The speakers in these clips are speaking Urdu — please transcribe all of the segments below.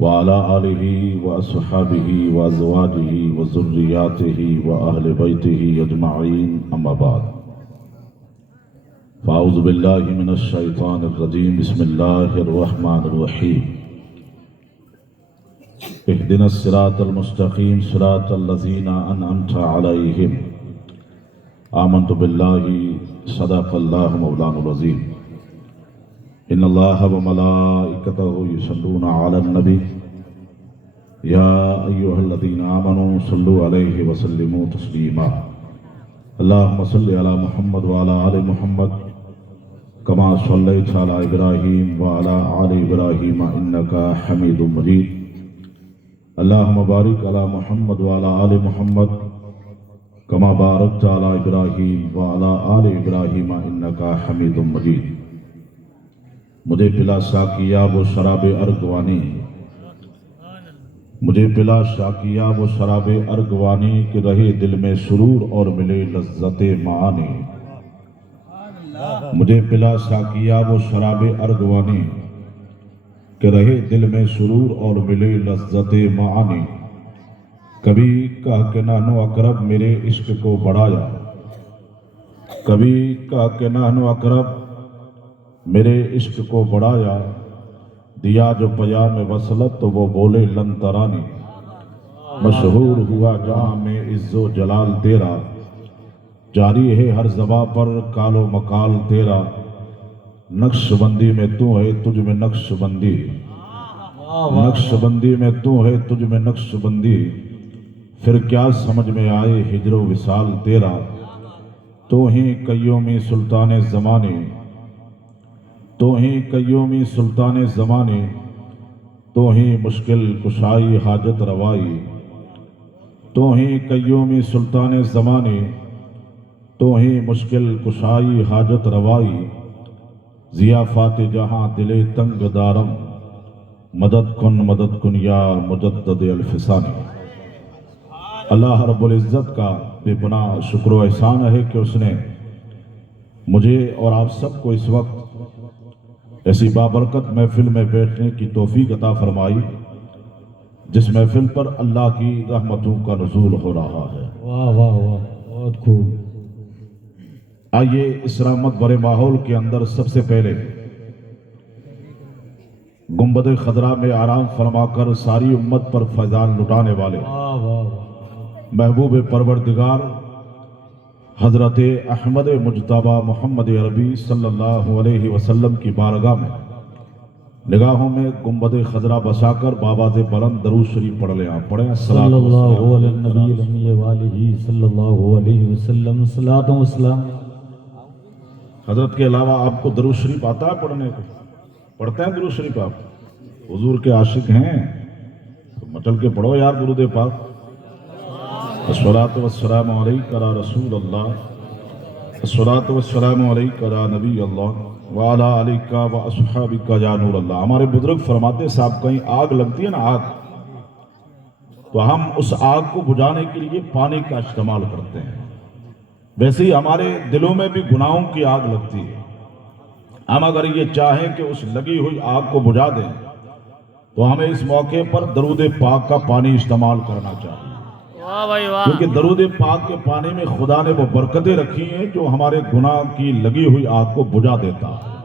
وعلى آله وأصحابه وأزواجه وذرياته وأهل بيته أجمعين أما بعد فأعوذ بالله من الشيطان الرجيم بسم الله الرحمن الرحيم اهدنا الصراط المستقيم صراط الذين أنعمت عليهم آمنت بالله صدق الله مولانا العظيم إن الله وملائكته يصلون على النبي يا أيها الذين آمنوا صلوا عليه وسلموا تسليما اللهم صل على محمد وعلى آل محمد كما صليت على إبراهيم وعلى آل إبراهيم إنك حميد مجيد اللهم بارك على محمد وعلى آل محمد كما باركت على إبراهيم وعلى آل إبراهيم إنك حميد مجيد مجھے پلا ساقیاب و شراب ارغوانی مجھے پلا شاکیاب و شراب ارغوانی کہ رہے دل میں سرور اور ملے لذت معانی مجھے پلا شاکیاب و شراب ارغوانی کہ رہے دل میں سرور اور ملے لذت معانی کبھی کہہ کے نانو اقرب میرے عشق کو بڑھایا کبھی کہہ کے نانو اقرب میرے عشق کو بڑھایا دیا جو پیام وصلت تو وہ بولے لن ترانی مشہور ہوا جہاں میں عز و جلال تیرا جاری ہے ہر زباں پر کال و مکال تیرا نقش بندی میں تو ہے تجھ میں نقش بندی نقش بندی میں تو ہے تجھ میں نقش بندی پھر کیا سمجھ میں آئے ہجر و وصال تیرا تو ہی قیومی سلطان زمانے تو ہی قیومی سلطان زمانے تو ہی مشکل کشائی حاجت روائی تو ہی قیومی سلطان زمانے تو ہی مشکل کشائی حاجت روائی ضیافات جہاں دل تنگ دارم مدد کن یا مجدد الفسانی اللہ رب العزت کا بے پناہ شکر و احسان ہے کہ اس نے مجھے اور آپ سب کو اس وقت ایسی بابرکت محفل میں بیٹھنے کی توفیق عطا فرمائی جس محفل پر اللہ کی رحمتوں کا نزول ہو رہا ہے واہ واہ واہ بہت خوب آئیے اس رحمت بھرے ماحول کے اندر سب سے پہلے گنبد خضرا میں آرام فرما کر ساری امت پر فیضان لٹانے والے واہ واہ محبوب پروردگار حضرت احمد مجتبی محمد عربی صلی اللہ علیہ وسلم کی بارگاہ میں نگاہوں میں گنبد خضرا بسا کر بآواز بلند درود شریف پڑھ لیں آپ پڑھیں صلی اللہ علیہ النبی الامی والہ صلی اللہ علیہ وسلم صلاۃ و سلام حضرت کے علاوہ آپ کو درود شریف آتا ہے پڑھنے کو پڑھتے ہیں درود شریف آپ حضور کے عاشق ہیں تو مچل کے پڑھو یار درود پاک الصلاۃ والسلام علیک یا رسول اللہ الصلاۃ والسلام علیک یا نبی اللہ وعلی آلک و اصحابک یا نور اللہ ہمارے بزرگ فرماتے صاحب کہیں آگ لگتی ہے نا آگ تو ہم اس آگ کو بجھانے کے لیے پانی کا استعمال کرتے ہیں ویسے ہی ہمارے دلوں میں بھی گناہوں کی آگ لگتی ہے ہم اگر یہ چاہیں کہ اس لگی ہوئی آگ کو بجھا دیں تو ہمیں اس موقع پر درود پاک کا پانی استعمال کرنا چاہیے کیونکہ درود پاک کے پانی میں خدا نے وہ برکتیں رکھی ہیں جو ہمارے گناہ کی لگی ہوئی آگ کو بجھا دیتا ہے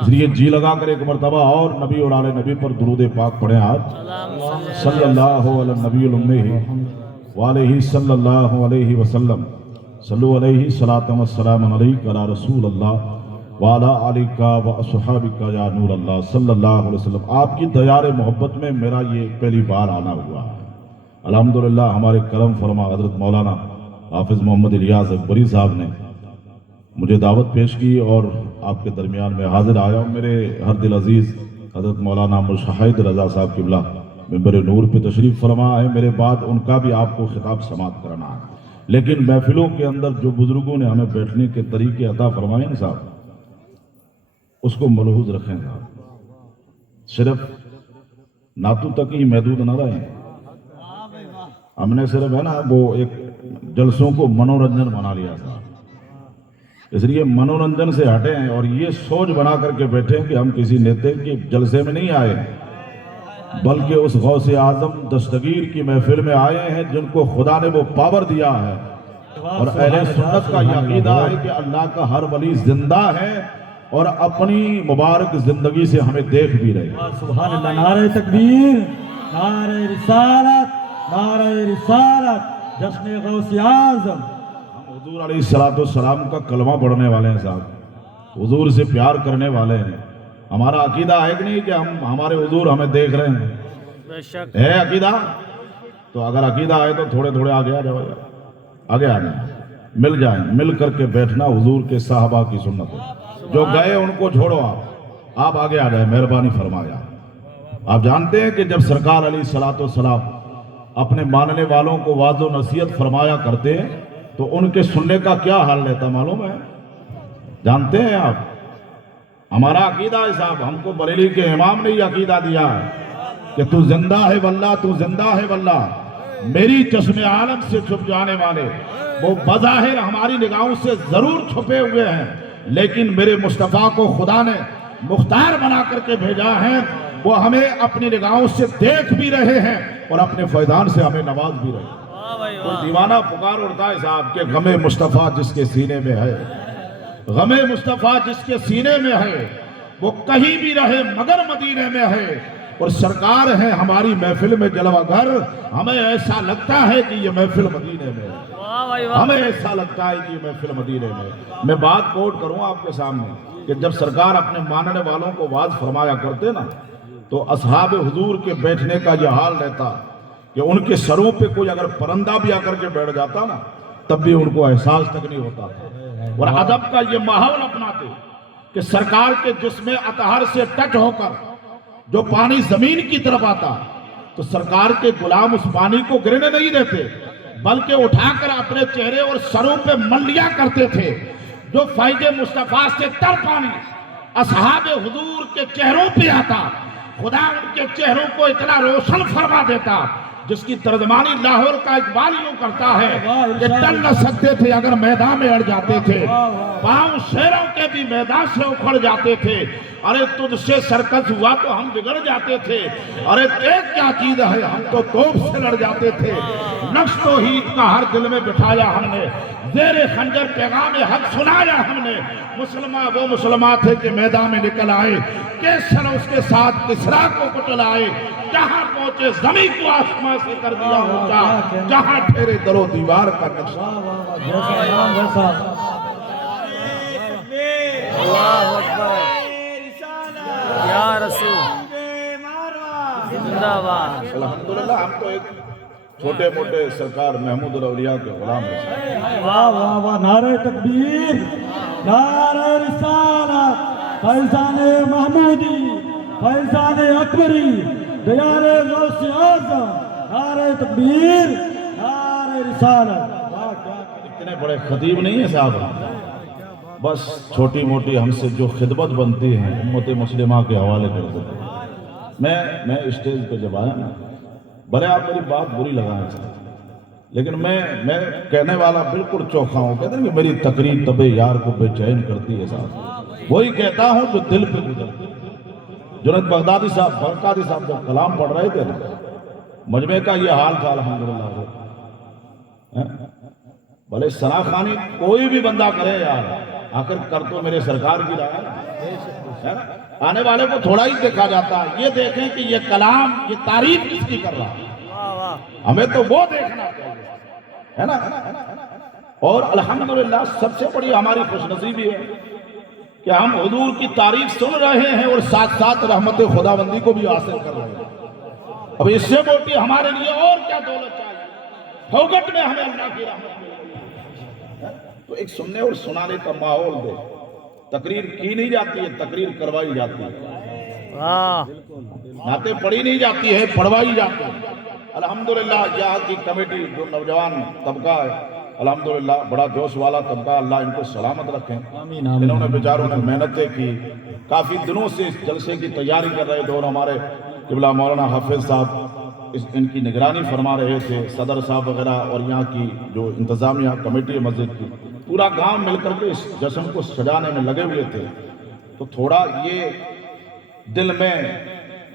اس لیے جی لگا کر ایک مرتبہ اور نبی اور آل نبی پر درود پاک پڑھیں آپ صلی اللہ علی النبی الامی والہ صلی اللہ علیہ وسلم صلو علیہ صلاۃ و السلام علیک علی رسول اللہ وعلی آلک و اصحابک یا نور اللہ صلی اللہ علیہ وسلم آپ کی دیار محبت میں میرا یہ پہلی بار آنا ہوا ہے الحمدللہ ہمارے کرم فرما حضرت مولانا حافظ محمد الیاس اکبری صاحب نے مجھے دعوت پیش کی اور آپ کے درمیان میں حاضر آیا ہوں میرے ہر دل عزیز حضرت مولانا مشاہد رضا صاحب قبلہ ممبر نور پہ تشریف فرما ہے میرے بعد ان کا بھی آپ کو خطاب سماعت کرنا ہے لیکن محفلوں کے اندر جو بزرگوں نے ہمیں بیٹھنے کے طریقے عطا فرمائے ہیں صاحب اس کو ملحوظ رکھیں صاحب صرف نعتوں تک ہی محدود نہ رہیں ہم نے صرف ہے نا وہ ایک جلسوں کو منورنجن بنا لیا تھا اس لیے منورنجن سے ہٹے ہیں اور یہ سوچ بنا کر کے بیٹھے ہیں کہ ہم کسی نیتے کے جلسے میں نہیں آئے بلکہ اس غوث اعظم دستگیر کی محفل میں آئے ہیں جن کو خدا نے وہ پاور دیا ہے، اور اہل سنت کا یہ عقیدہ ہے کہ اللہ کا ہر ولی زندہ ہے اور اپنی مبارک زندگی سے ہمیں دیکھ بھی رہے۔ سبحان اللہ، نعرہ تکبیر، نعرہ رسالت، نعرہ رسالت، جشن غوث اعظم۔ حضور علیہ السلام کا کلمہ پڑھنے والے ہیں صاحب، حضور سے پیار کرنے والے ہیں۔ ہمارا عقیدہ ہے کہ نہیں کہ ہمارے حضور ہمیں دیکھ رہے ہیں؟ بے شک ہے عقیدہ؟ تو اگر عقیدہ ہے تو تھوڑے تھوڑے آگے آ جاؤ، آگے آ جائیں، مل جائیں، مل کر کے بیٹھنا حضور کے صحابہ کی سنت ہے۔ جو گئے ان کو چھوڑو، آپ آگے آ جائیں، مہربانی فرمایا۔ آپ جانتے ہیں کہ جب سرکار علیہ السلام اپنے ماننے والوں کو واعظ و نصیحت فرمایا کرتے تو ان کے سننے کا کیا حال رہتا معلوم ہے؟ جانتے ہیں آپ؟ ہمارا عقیدہ ہے صاحب، ہم کو بریلی کے امام نے یہ عقیدہ دیا ہے کہ تو زندہ ہے واللہ، تو زندہ ہے واللہ، میری چشم عالم سے چھپ جانے والے وہ بظاہر ہماری نگاہوں سے ضرور چھپے ہوئے ہیں، لیکن میرے مصطفیٰ کو خدا نے مختار بنا کر کے بھیجا ہے، وہ ہمیں اپنی نگاہوں سے دیکھ بھی رہے ہیں اور اپنے فیضان سے ہمیں نواز بھی رہے ہیں۔ واہ بھائی کوئی واہ، دیوانہ پکار اڑتا ہے صاحب کہ غم مصطفیٰ جس کے سینے میں ہے، غم مصطفیٰ جس کے سینے میں ہے وہ کہیں بھی رہے مگر مدینے میں ہے، اور سرکار ہے ہماری محفل میں جلوہ گر، ہمیں ایسا لگتا ہے کہ یہ محفل مدینے میں ہے، واہ بھائی واہ، ہمیں ایسا لگتا ہے کہ یہ محفل مدینے میں ہے۔ میں بات کوٹ کروں آپ کے سامنے کہ جب سرکار اپنے ماننے والوں کو واعظ فرمایا کرتے نا تو اصحاب حضور کے بیٹھنے کا یہ حال رہتا کہ ان کے سروں پہ کوئی اگر پرندہ بھی آ کر کے بیٹھ جاتا نا تب بھی ان کو احساس تک نہیں ہوتا تھا، اور ادب کا یہ ماحول اپناتے کہ سرکار کے جسم اطہر سے ٹچ ہو کر جو پانی زمین کی طرف آتا تو سرکار کے غلام اس پانی کو گرنے نہیں دیتے بلکہ اٹھا کر اپنے چہرے اور سروں پہ مل لیا کرتے تھے۔ جو فیض مصطفیٰ سے تر پانی اصحاب حضور کے چہروں پہ آتا، خدا ان کے چہروں کو اتنا روشن فرما دیتا جس کی ترجمانی لاہور کا اقبال یوں کرتا ہے کہ ٹل نہ سکتے تھے اگر میدان میں اڑ جاتے تھے، پاؤں شیروں کے بھی میدان سے اکھڑ جاتے تھے، ارے تجھ سے سرکش ہوا تو ہم بگڑ جاتے تھے، ارے ایک کیا چیز ہے ہم تو توپ سے لڑ جاتے تھے، نقش توحید کا ہر دل میں بٹھایا ہم نے، زیر خنجر پیغام حق سنایا ہم نے، مسلمان وہ مسلمان تھے کہ میدان میں نکل آئے، کیسر اس کے ساتھ کسرا کو کچل آئے، جہاں پہنچے زمین کو آسمان سے کر دیا اونچا، جہاں ٹھہرے در و دیوار کا نقشہ۔ اللہ اکبر، یا رسول، زندہ باد۔ الحمدللہ ہم تو ایک چھوٹے موٹے سرکار محمود الاولیاء کے غلام ہیں۔ واہ واہ واہ، نعرہ تکبیر، نعرہ رسالت، فیضان محمودی، فیضان اکبری، دیار غوث اعظم، نعرہ تکبیر، نعرہ رسالت۔ اتنے بڑے خطیب نہیں ہیں صاحب، بس چھوٹی موٹی ہم سے جو خدمت بنتی ہیں امت مسلمہ کے حوالے کر دیتے ہیں۔ میں اسٹیج پہ جب آیا نا، بھلے آپ میری بات بری لگائیں صاحب، لیکن میں کہنے والا بالکل چوکھا ہوں، کہتے ہیں کہ میری تقریر طب یار کو بے چین کرتی ہے صاحب، وہی کہتا ہوں جو دل پہ گزرتا ہے۔ جنید بغدادی صاحب، برکاتی صاحب جب کلام پڑھ رہے تھے نا، مجمع کا یہ حال تھا الحمدللہ، بھلے ثنا خوانی کوئی بھی بندہ کرے یار، آخر کر تو میرے سرکار کی رہا ہے، آنے والے کو تھوڑا ہی دیکھا جاتا ہے، یہ دیکھیں کہ یہ کلام یہ تعریف کس کی کر رہا ہے، ہمیں تو وہ دیکھنا چاہیے، ہے نا۔ اور الحمدللہ سب سے بڑی ہماری خوش نصیبی ہے کہ ہم حضور کی تعریف سن رہے ہیں اور ساتھ ساتھ رحمت خداوندی کو بھی حاصل کر رہے ہیں۔ اب اس سے موٹی ہمارے لیے اور کیا دولت چاہیے، فوگٹ میں ہمیں اللہ کی رحمت ملے گی۔ تو ایک سننے اور سنانے کا ماحول دے، تقریر کی نہیں جاتی ہے، تقریر کروائی جاتی ہے، نعتیں پڑھی نہیں جاتی ہے، پڑھوائی جاتی ہے۔ الحمدللہ یہاں کی کمیٹی جو نوجوان طبقہ ہے الحمدللہ بڑا جوش والا طبقہ، اللہ ان کو سلامت رکھیں، انہوں نے بیچاروں نے محنتیں کی، کافی دنوں سے اس جلسے کی تیاری کر رہے تھے، اور ہمارے قبلہ مولانا حافظ صاحب ان کی نگرانی فرما رہے تھے، صدر صاحب وغیرہ، اور یہاں کی جو انتظامیہ کمیٹی مسجد کی پورا گاؤں مل کر کے اس جشن کو سجانے میں لگے ہوئے تھے۔ تو تھوڑا یہ دل میں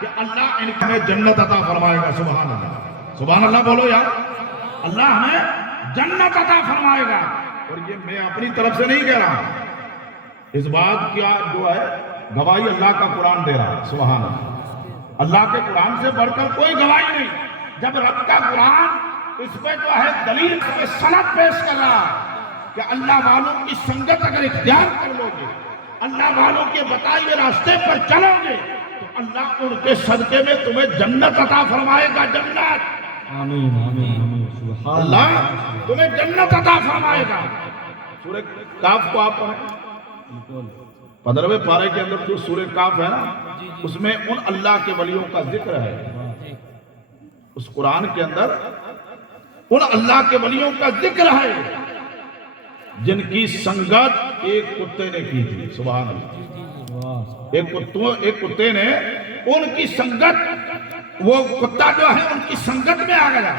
کہ اللہ ان کو ہمیں جنت عطا فرمائے گا. سبحان اللہ, سبحان اللہ بولو یار. اللہ ہمیں جنت عطا فرمائے گا. اور یہ میں اپنی طرف سے نہیں کہہ رہا, اس بات کیا جو ہے گواہی اللہ کا قرآن دے رہا ہے. سبحان اللہ. اللہ کے قرآن سے بڑھ کر کوئی گواہی نہیں. جب رب کا قرآن اس پہ جو ہے دلیل پہ سند پیش کر رہا کہ اللہ والوں کی سنگت اگر اختیار کر لو گے, اللہ والوں کے بتائے ہوئے راستے پر چلو گے, تو اللہ ان کے صدقے میں تمہیں جنت عطا فرمائے گا. جنت, آمین آمین آمین. سبحان اللہ تمہیں جنت عطا فرمائے گا. سورہ کاف کو آپ پڑھیں, 15ویں پارے کے اندر جو سورہ کاف ہے نا, اس میں ان اللہ کے ولیوں کا ذکر ہے. اس قرآن کے اندر ان اللہ کے ولیوں کا ذکر ہے جن کی سنگت ایک کتے نے کی تھی. سبحان اللہ. ایک کتے نے ان کی سنگت, وہ کتا جو ہے ان کی سنگت میں آ گیا.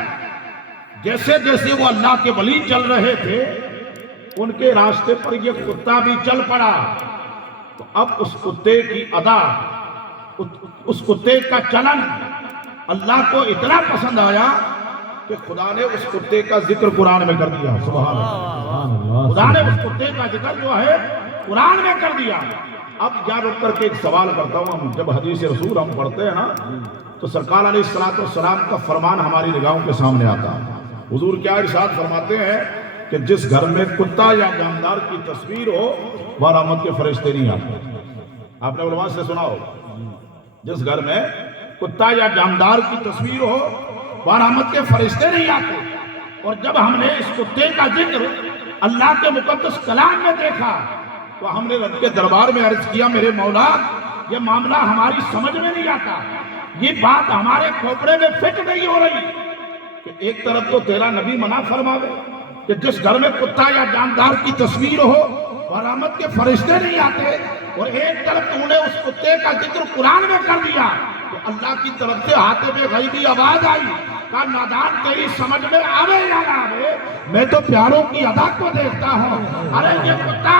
جیسے جیسے وہ اللہ کے ولی چل رہے تھے ان کے راستے پر یہ کتا بھی چل پڑا. تو اب اس کتے کی ادا, اس کتے کا چلن اللہ کو اتنا پسند آیا کہ خدا نے اس کتے کا ذکر قرآن میں کر دیا. سبحان اللہ. خدا نے اس کتے کا ذکر جو ہے قرآن میں کر دیا. اب یہاں رک کر کے ایک سوال کرتا ہوں. ہم جب حدیث رسول ہم پڑھتے ہیں نا, تو سرکار علیہ السلام کا فرمان ہماری نگاہوں کے سامنے آتا ہے. حضور کیا ارشاد فرماتے ہیں کہ جس گھر میں کتا یا جاندار کی تصویر ہو وہاں رحمت کے فرشتے نہیں آتے. آپ نے علماء سے سنا ہو, جس گھر میں کتا یا جاندار کی تصویر ہو وہاں رحمت کے فرشتے نہیں آتے. اور جب ہم نے اس کتے کا ذکر اللہ کے مقدس کلام میں دیکھا تو ہم نے رب کے دربار میں عرض کیا, میرے مولا یہ معاملہ ہماری سمجھ میں نہیں آتا, یہ بات ہمارے کھوپڑے میں فٹ نہیں ہو رہی کہ ایک طرف تو تیرا نبی منع فرماوے کہ جس گھر میں کتا یا جاندار کی تصویر ہو وہاں رحمت کے فرشتے نہیں آتے, اور ایک طرف تو نے اس کتے کا ذکر قرآن میں کر دیا. تو اللہ کی طرف سے ہاتھ میں غیبی آواز آئی, کہا نادان تیری سمجھ میں آوے یا نہ آوے, میں تو پیاروں کی ادا کو دیکھتا ہوں. ارے یہ کتا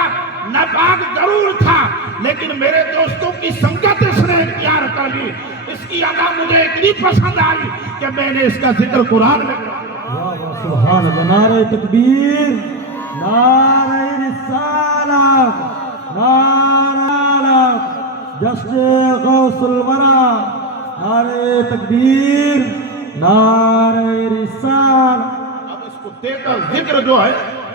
ناپاک ضرور تھا لیکن میرے دوستوں کی سنگت اس نے اختیار کر لی. اس کی ادا مجھے اتنی پسند آئی کہ میں نے اس کا ذکر قرآن میں کر دیا. سبحان اللہ. نعرہ تکبیر, نعرہ رسالت, نعرہ جشن غوث الورا, نعرہ تکبیر, نعرہ رسالت. اب اس کتے کا ذکر جو ہے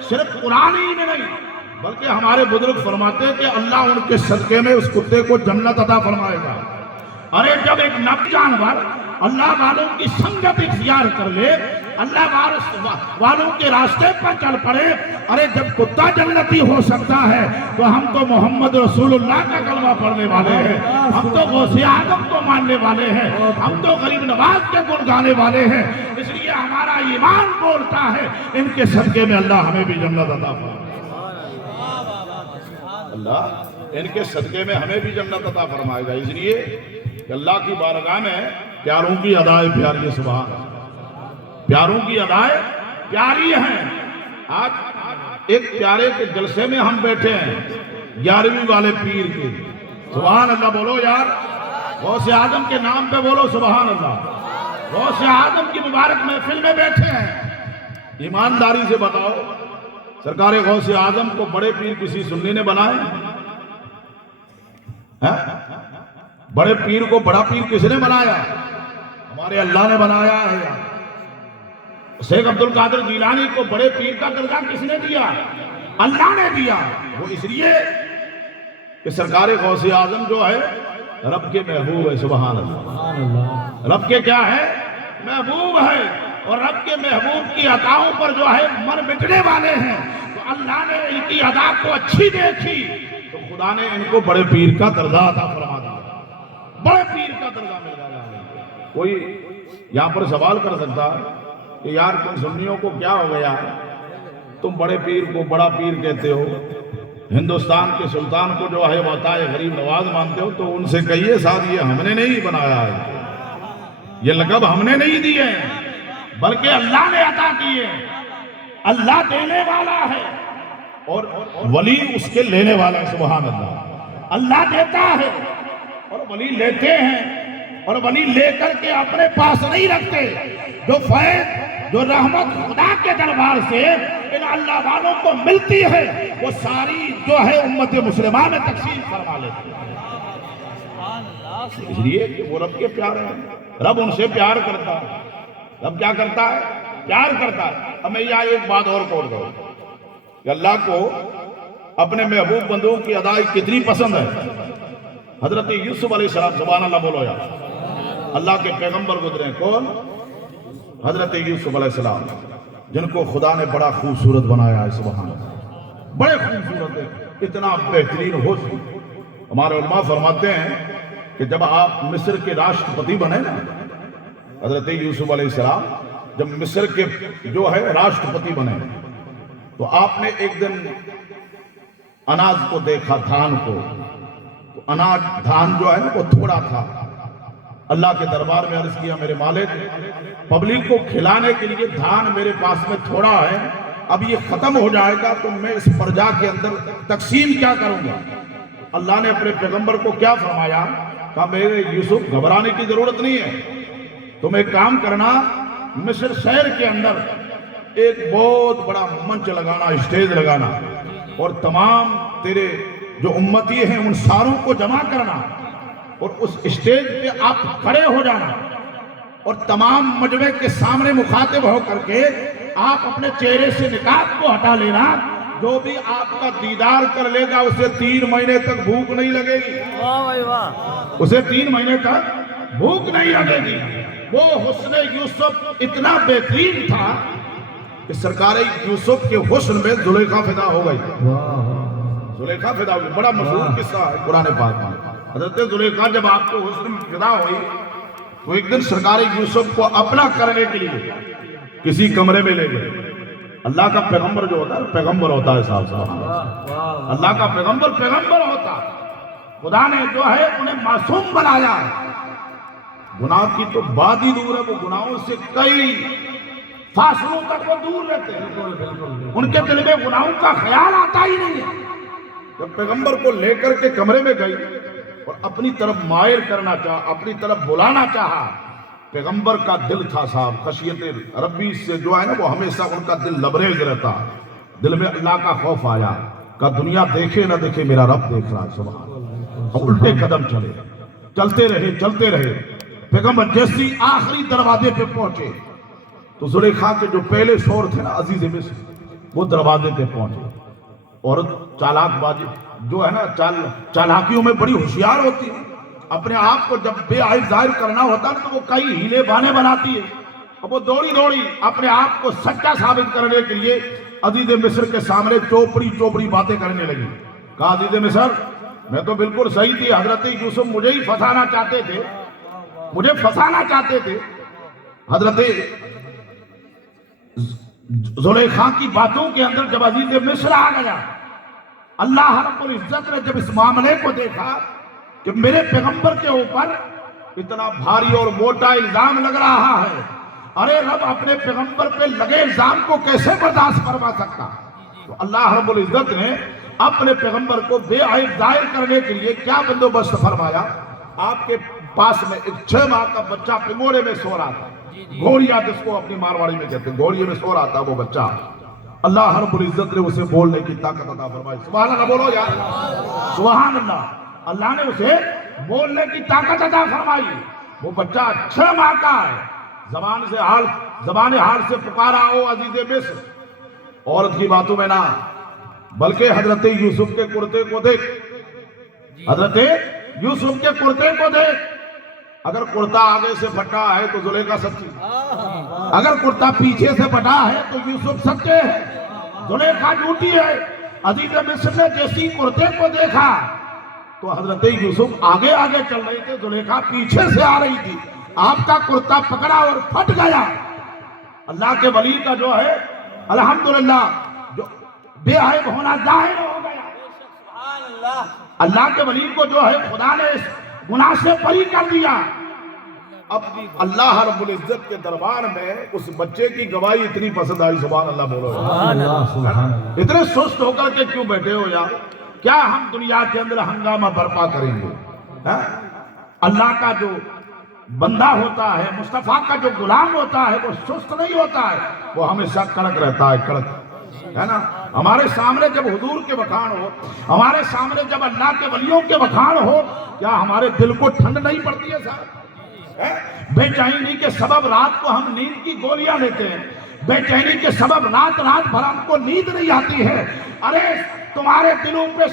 صرف قرآن ہی میں نہیں بلکہ ہمارے بزرگ فرماتے ہیں کہ اللہ ان کے صدقے میں اس کتے کو جنت عطا فرمائے گا. ارے جب ایک نب جانور اللہ والوں کی سنگت اختیار کر لے, اللہ والوں کے راستے پر چل پڑے, ارے جب کتا جنتی ہو سکتا ہے تو ہم تو محمد رسول اللہ کا کلمہ پڑھنے والے ہیں, ہم تو غوث اعظم کو ماننے والے ہیں, ہم تو غریب نواز کے گن گانے والے ہیں. اس لیے ہمارا ایمان بولتا ہے ان کے صدقے میں اللہ ہمیں بھی جنت عطا فرمائے. اللہ ان کے صدقے میں ہمیں بھی جنت عطا فرمائے گا. اس لیے کہ اللہ کی بارگاہ میں پیاروں کی ادائیں پیاری ہے. سبحان اللہ. پیاروں کی ادائیں پیاری ہیں. آج ایک پیارے کے جلسے میں ہم بیٹھے ہیں 11ویں والے پیر کے. سبحان اللہ بولو یار. غوث اعظم کے نام پہ بولو سبحان اللہ. غوث اعظم کی مبارک محفل میں بیٹھے ہیں. ایمانداری سے بتاؤ سرکار غوث اعظم کو بڑے پیر کسی سنی نے بنائے؟ بڑے پیر کو بڑا پیر کس نے بنایا؟ ہمارے اللہ نے بنایا ہے. شیخ عبد القادر جیلانی کو بڑے پیر کا درجہ کس نے دیا؟ اللہ نے دیا. وہ اس لیے کہ سرکار غوث اعظم جو ہے رب کے محبوب ہے. سبحان اللہ. رب کے کیا ہے؟ محبوب ہے. اور رب کے محبوب کی عطاؤں پر جو ہے من مٹنے والے ہیں. تو اللہ نے ان کی ادا کو اچھی دیکھی تو خدا نے ان کو بڑے پیر کا درجہ عطا فرما دیا. بڑے پیر کا درجہ مل گیا. کوئی یہاں پر سوال کر سکتا ہے کہ یار تم سنیوں کو کیا ہو گیا, تم بڑے پیر کو بڑا پیر کہتے ہو, ہندوستان کے سلطان کو جو ہے عطائے غریب نواز مانتے ہو, تو ان سے کہیے صاحب یہ ہم نے نہیں بنایا ہے, یہ لقب ہم نے نہیں دیے بلکہ اللہ نے عطا کیے. اللہ دینے والا ہے اور ولی اس کے لینے والا ہے. سبحان اللہ. اللہ دیتا ہے اور ولی لیتے ہیں. اور ولی لے کر کے اپنے پاس نہیں رکھتے. جو فیض جو رحمت خدا کے دربار سے ان اللہ والوں کو ملتی ہے وہ ساری جو ہے امت مسلمہ میں تقسیم فرما لیتے ہیں. اس لیے کہ وہ رب کے پیارے ہیں, رب ان سے پیار کرتا ہے. رب کیا کرتا ہے؟ پیار کرتا ہے. اب میں یہاں ایک بات اور کہوں گا کہ اللہ کو اپنے محبوب بندوں کی ادائی کتنی پسند ہے. حضرت یوسف علیہ السلام, سبحان اللہ بولو یار, اللہ کے پیغمبر گزرے. کون؟ حضرت یوسف علیہ السلام, جن کو خدا نے بڑا خوبصورت بنایا ہے. سبحان اللہ, بڑے خوبصورت ہے, اتنا بہترین حسن. ہمارے علماء فرماتے ہیں کہ جب آپ مصر کے راشٹرپتی بنے نا, حضرت یوسف علیہ السلام جب مصر کے جو ہے راشٹرپتی بنے تو آپ نے ایک دن اناج کو دیکھا, دھان کو. تو اناج دھان جو ہے نا وہ تھوڑا تھا. اللہ کے دربار میں عرض کیا, میرے مالک پبلک کو کھلانے کے لیے دھان میرے پاس میں تھوڑا ہے, اب یہ ختم ہو جائے گا تو میں اس پرجا کے اندر تقسیم کیا کروں گا. اللہ نے اپنے پیغمبر کو کیا فرمایا, کہا میرے یوسف گھبرانے کی ضرورت نہیں ہے, تم ایک کام کرنا, مصر شہر کے اندر ایک بہت بڑا منچ لگانا, اسٹیج لگانا, اور تمام تیرے جو امتی ہیں ان ساروں کو جمع کرنا, اور اس اسٹیج پہ آپ کھڑے ہو جانا, اور تمام مجمع کے سامنے مخاطب ہو کر کے آپ اپنے چہرے سے نقاب کو ہٹا لینا. جو بھی آپ کا دیدار کر لے گا اسے 3 مہینے تک بھوک نہیں لگے گی. واہ بھائی واہ, اسے 3 مہینے تک بھوک نہیں لگے گی. وہ حسن یوسف اتنا بہترین تھا کہ سرکار یوسف کے حسن میں زلیخا فدا ہو گئی. زلیخا فدا ہو گئی, بڑا مشہور قصہ ہے قرآن پاک میں. حضرت زلیخا جب آپ کو حسن میں فدا ہوئی تو ایک دن سرکار یوسف کو اپنا کرنے کے لیے کسی کمرے میں لے گئے. اللہ کا پیغمبر جو ہوتا ہے پیغمبر ہوتا ہے صاحب, اللہ کا پیغمبر ہوتا. خدا نے جو ہے انہیں معصوم بنایا. گناہ کی تو بات ہی دور ہے, وہ گناہوں سے کئی فاصلوں تک وہ دور رہتے ہیں, ان کے دل میں گناہوں کا خیال آتا ہی نہیں ہے. جب پیغمبر کو لے کر کے کمرے میں گئی اور اپنی طرف مائل کرنا چاہا, اپنی طرف بلانا چاہا, پیغمبر کا دل تھا صاحب خشیت ربی سے جو ہے نا وہ ہمیشہ ان کا دل لبریز رہتا. دل میں اللہ کا خوف آیا, کہ دنیا دیکھے نہ دیکھے میرا رب دیکھ رہا ہے. سبحان اللہ. الٹے قدم چلتے رہے. پیغمبر جیسی آخری دروازے پہ پہنچے تو زلیخا کے جو پہلے شور تھے نا عزیز مصر, وہ دروازے پہ پہنچے. عورت چالاک بازی جو ہے نا چالاکیوں میں بڑی ہوشیار ہوتی ہے. اپنے آپ کو جب بے عیب ظاہر کرنا ہوتا ہے تو وہ کئی ہیلے بانے بناتی ہے. اب وہ دوڑی اپنے آپ کو سچا ثابت کرنے کے لیے عزیز مصر کے سامنے چوپڑی باتیں کرنے لگی. کہا عزیز مصر میں تو بالکل صحیح تھی, حضرت یوسف مجھے ہی پھنسانا چاہتے تھے. حضرت زلیخا کی باتوں کے اندر جب عزیز مصر آ گیا, اللہ رب العزت نے جب اس معاملے کو دیکھا کہ میرے پیغمبر کے اوپر اتنا بھاری اور موٹا الزام لگ رہا ہے, ارے رب اپنے پیغمبر پہ لگے الزام کو کیسے برداشت فرما سکتا. تو اللہ رب العزت نے اپنے پیغمبر کو بے عیب ظاہر کرنے کے لیے کیا بندوبست فرمایا. آپ کے پاس میں ایک 6 ماہ کا بچہ پنگوڑے میں سو رہا تھا, گھوڑیا جس کو اپنی مارواڑی میں کہتے ہیں, گھوڑیے میں سو رہا تھا وہ بچہ. اللہ رب العزت نے اسے بولنے کی طاقت عطا فرمائی. سبحان اللہ بولو یار, سبحان اللہ. اللہ نے اسے بولنے کی طاقت عطا فرمائی. وہ بچہ 6 ماہ کا ہے. زبان حال سے پکارا او عزیز مصر. عورت کی باتوں میں نہ, بلکہ حضرت یوسف کے کرتے کو دیکھ, حضرت یوسف کے کرتے کو دیکھ. اگر کرتا آگے سے پھٹا ہے تو زلیخا سچی, اگر کرتا پیچھے سے پھٹا ہے تو یوسف سچے ہے, زلیخا جھوٹی ہے. عزیز مصر نے جیسی کرتے کو دیکھا تو حضرت یوسف آگے چل رہے تھے, زلیخا پیچھے سے آ رہی تھی. آپ کا کرتا پکڑا اور پھٹ گیا. اللہ کے ولی کا جو ہے الحمدللہ جو بے عیب ہونا ظاہر ہو گیا. اللہ کے ولی کو جو ہے خدا نے اس گناہ سے بری کر دیا. اب اللہ رب العزت کے دربار میں اس بچے کی گواہی اتنی پسند آئی. سبحان اللہ بولو. اتنے سست ہو کر کے کیوں بیٹھے ہو یار؟ کیا ہم دنیا کے اندر ہنگامہ برپا کریں گے؟ اللہ کا جو بندہ ہوتا ہے، مصطفیٰ کا جو غلام ہوتا ہے وہ سست نہیں ہوتا ہے، وہ ہمیشہ کڑک رہتا ہے، کڑک ہے نا۔ ہمارے سامنے جب حضور کے بخان ہو، ہمارے سامنے جب اللہ کے ولیوں کے بخان ہو، کیا ہمارے دل کو ٹھنڈ نہیں پڑتی ہے صاحب؟ بے چینی کے سبب رات کو ہم نیند کی گولیاں لیتے ہیں، بے چینی کے سبب رات بھر ہم کو نیند نہیں آتی ہے۔ ارے تمہارے دلوں پہ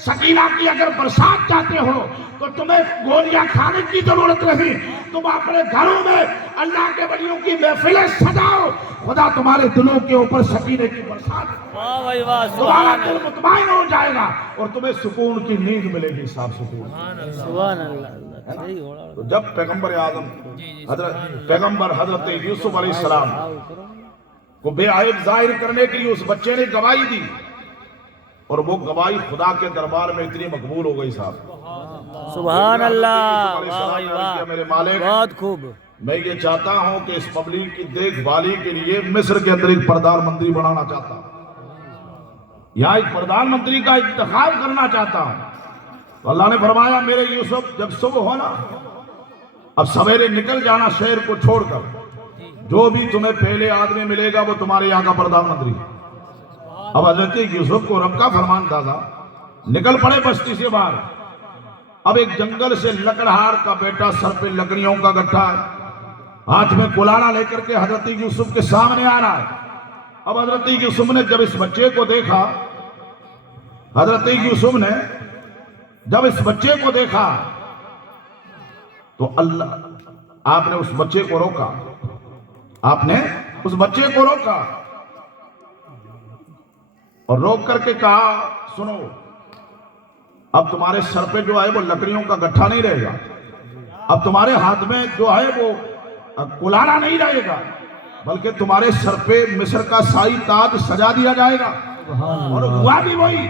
سکینہ کی اگر برسات چاہتے ہو تو تمہیں گولیاں کھانے کی ضرورت نہیں، تم اپنے گھروں میں اللہ کے ولیوں کی محفلیں سجاؤ، خدا تمہارے دلوں کے اوپر سکینے کی برسات، واہ بھائی واہ، تمہارا سبحان دل اللہ، مطمئن ہو جائے گا اور تمہیں سکون کی نیند ملے گی، صاحب سکون۔ سبحان اللہ، صحیح ہو رہا تو جب پیغمبر اعظم پیغمبر حضرت یوسف علیہ السلام کو بے عیب ظاہر کرنے کے لیے اس بچے نے گواہی دی، اور وہ گواہی خدا کے دربار میں اتنی مقبول ہو گئی صاحب۔ سبحان اللہ، واہ بھائی واہ، میرے مالک، بہت خوب، میں یہ چاہتا ہوں کہ اس پبلک کی دیکھ بھالی کے لیے مصر کے اندر ایک پردھان منتری بنانا چاہتا ہوں، یا ایک پردھان منتری کا انتخاب کرنا چاہتا ہوں۔ تو اللہ نے فرمایا میرے یوسف جب صبح ہونا، اب سویرے نکل جانا شہر کو چھوڑ کر، جو بھی تمہیں پہلے آدمی ملے گا وہ تمہارے یہاں کا پردھان منتری۔ اب حضرت یوسف کو رب کا فرمان تھا، نکل پڑے بستی سے باہر۔ اب ایک جنگل سے لکڑہار کا بیٹا سر پہ لکڑیوں کا گٹھا ہے، ہاتھ میں کلاڑا لے کر کے حضرت یوسف کے سامنے آ رہا ہے۔ اب حضرت یوسف نے جب اس بچے کو دیکھا، حضرت یوسف نے جب اس بچے کو دیکھا تو اللہ، آپ نے اس بچے کو روکا، آپ نے اس بچے کو روکا اور روک کر کے کہا سنو، اب تمہارے سر پہ جو ہے وہ لکڑیوں کا گٹھا نہیں رہے گا، اب تمہارے ہاتھ میں جو ہے وہ کلاڑا نہیں رہے گا، بلکہ تمہارے سر پہ مصر کا سائی تاج سجا دیا جائے گا۔ اور ہوا بھی وہی،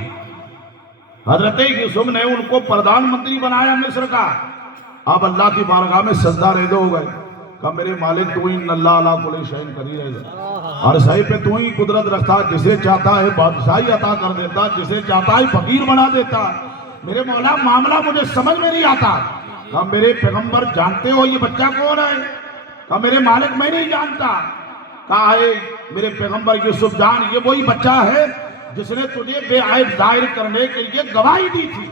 حضرت یوسف نے ان کو پردھان منتری بنایا مصر کا۔ اب اللہ کی بارگاہ میں سجدہ ریزہ ہو گئے، کہا میرے مالک تو ہی اللہ علیہ کل شیء قدیر ہے، ہر شے پہ تو ہی قدرت رکھتا، جسے چاہتا ہے بادشاہی عطا کر دیتا، جسے چاہتا ہے فقیر بنا دیتا۔ میرے مولا معاملہ مجھے سمجھ میں نہیں آتا۔ کہا میرے پیغمبر جانتے ہو یہ بچہ کون ہے؟ کہا میرے مالک میں نہیں جانتا۔ کہا ہے میرے پیغمبر یوسف جان، یہ وہی بچہ ہے جس نے تجھے بے عیب ظاہر کرنے کے لیے گواہی دی تھی،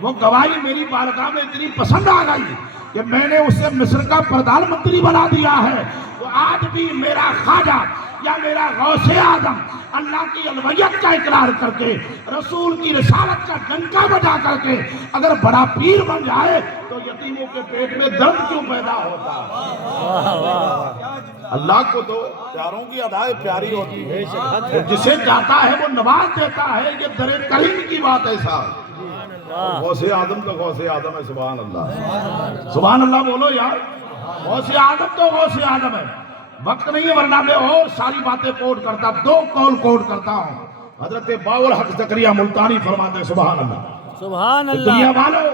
وہ گواہی میری بارگاہ میں اتنی پسند آ گئی کہ میں نے اسے مصر کا پردھان منتری بنا دیا ہے۔ تو آج بھی میرا خواجہ یا میرا غوث اعظم اللہ کی الوہیت کا اقرار کر کے، رسول کی رسالت کا ڈنکا بجا کر کے اگر بڑا پیر بن جائے تو یتیموں کے پیٹ میں درد کیوں پیدا ہوتا ہے؟ اللہ کو تو پیاروں کی ادائے پیاری ہوتی ہے، جسے چاہتا ہے وہ نواز دیتا ہے، یہ در کریم کی بات ہے صاحب۔ غوث اعظم تو غوث اعظم ہے، سبحان اللہ، سبحان اللہ بولو یار۔ غوث اعظم تو غوث اعظم ہے، وقت نہیں ہے ورنہ میں اور ساری باتیں کوٹ کرتا، دو قول کوٹ کرتا ہوں۔ حضرت باالحق زکریا ملتانی فرماتے ہیں سبحان اللہ، سبحان دنیا اللہ، والو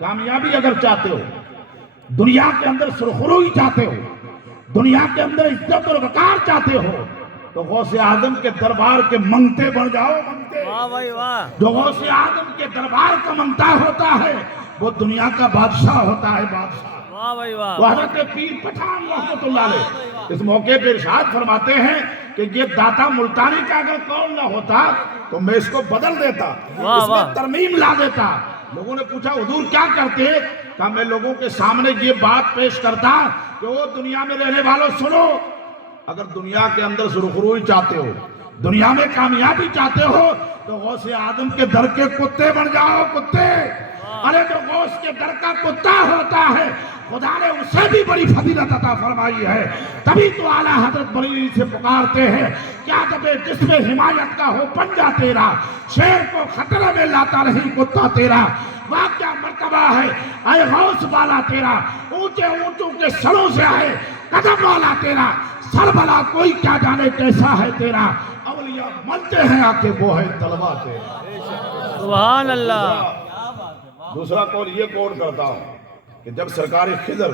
کامیابی اگر چاہتے ہو، دنیا کے اندر سرخروئی چاہتے ہو، دنیا کے اندر عزت اور وقار چاہتے ہو تو غوث اعظم کے دربار کے منگتے بن جاؤ، منگتے۔ واہ بھائی واہ، جو غوث اعظم کے دربار کا منگتا ہوتا ہے وہ دنیا کا بادشاہ ہوتا ہے، بادشاہ۔ واہ بھائی واہ، تو حضرت پیر پٹھان رحمت اللہ علیہ اس موقع پہ ارشاد فرماتے ہیں کہ یہ داتا ملتانی کا اگر قول نہ ہوتا تو میں اس کو بدل دیتا، واہ اس میں واہ۔ ترمیم لا دیتا۔ لوگوں نے پوچھا حضور کیا کرتے؟ کہا میں لوگوں کے سامنے یہ بات پیش کرتا کہ وہ دنیا میں رہنے والوں سنو، اگر دنیا کے اندر سرخروئی چاہتے ہو، دنیا میں کامیابی چاہتے ہو تو غوث اعظم کے در کے کتے بن جاؤ، کتے۔ ارے جو غوث کے در کا کتا ہوتا ہے خدا نے اسے بھی بڑی فضیلت عطا فرمائی ہے، تبھی تو اعلیٰ حضرت بریلوی سے پکارتے ہیں کیا جب جس میں حمایت کا ہو پنجہ تیرا، شیر کو خطرے میں لاتا نہیں کتا تیرا، واہ کیا مرتبہ ہے اے غوث والا تیرا، اونچے اونچوں کے سروں سے آئے قدم والا تیرا، سر بلا کوئی کیا جانے کیسا ہے تیرا، اولیاء ملتے ہیں آ کے وہ ہے طلبہ تیرا۔ سبحان اللہ۔ دوسرا قول یہ کوٹ کرتا ہوں کہ جب سرکار خضر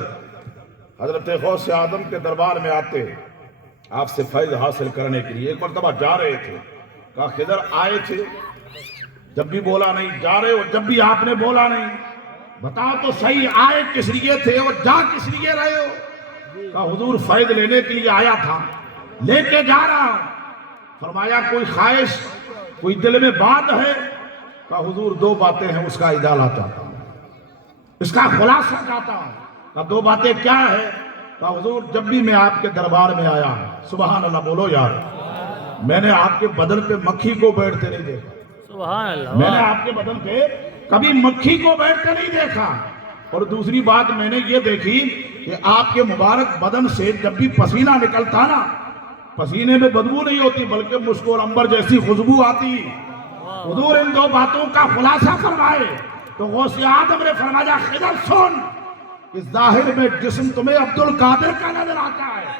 حضرت غوث اعظم کے دربار میں آتے آپ سے فیض حاصل کرنے کے لیے، ایک مرتبہ جا رہے تھے، کہا خضر آئے تھے جب بھی بولا نہیں، جا رہے ہو جب بھی آپ نے بولا نہیں، بتاؤ تو صحیح آئے کس لیے تھے اور جا کس لیے رہے ہو؟ کہا حضور فیض لینے کے لیے آیا تھا، لے کے جا رہا ہوں۔ فرمایا کوئی خواہش، کوئی دل میں بات ہے؟ کہا حضور دو باتیں ہیں، اس کا ازالہ چاہتا ہوں، اس کا خلاصہ چاہتا ہوں۔ کہا دو باتیں کیا ہے؟ کہا حضور جب بھی میں آپ کے دربار میں آیا، سبحان اللہ بولو یار، میں نے آپ کے بدن پہ مکھی کو بیٹھتے نہیں دیکھا، سبحان اللہ میں نے آپ کے بدن پہ کبھی مکھی کو بیٹھتے نہیں دیکھا۔ اور دوسری بات میں نے یہ دیکھی کہ آپ کے مبارک بدن سے جب بھی پسینہ نکلتا نا، پسینے میں بدبو نہیں ہوتی بلکہ مشک اور عنبر جیسی خوشبو آتی۔ حضور ان دو باتوں کا خلاصہ فرمائے تو غوث اعظم نے فرمایا خضر سن، اس ظاہر میں جسم تمہیں عبد القادر کا نظر آتا ہے،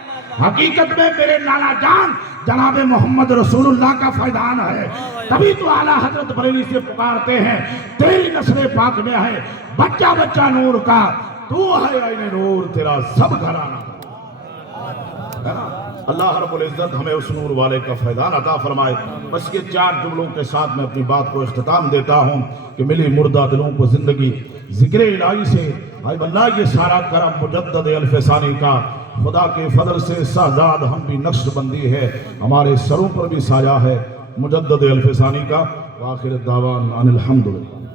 حقیقت میں میرے لالا جان جناب محمد رسول اللہ کا فیضان ہے، تبھی تو اعلیٰ حضرت بریلی سے پکارتے ہیں تیری نسل پاک میں ہے بچہ بچہ نور کا، تو ہے عین نور تیرا سب گھرانہ ہے نا۔ اللہ رب العزت ہمیں اس نور والے کا فیضان عطا فرمائے۔ بس یہ چار جملوں کے ساتھ میں اپنی بات کو اختتام دیتا ہوں کہ ملی مردہ دلوں کو زندگی ذکر الہی سے، آئے اللہ یہ سارا کرم مجدد الف ثانی کا، خدا کے فضل سے سہزاد ہم بھی نقش بندی ہے، ہمارے سروں پر بھی سایہ ہے مجدد الف ثانی کا۔ وآخر الدعوان ان الحمدللہ۔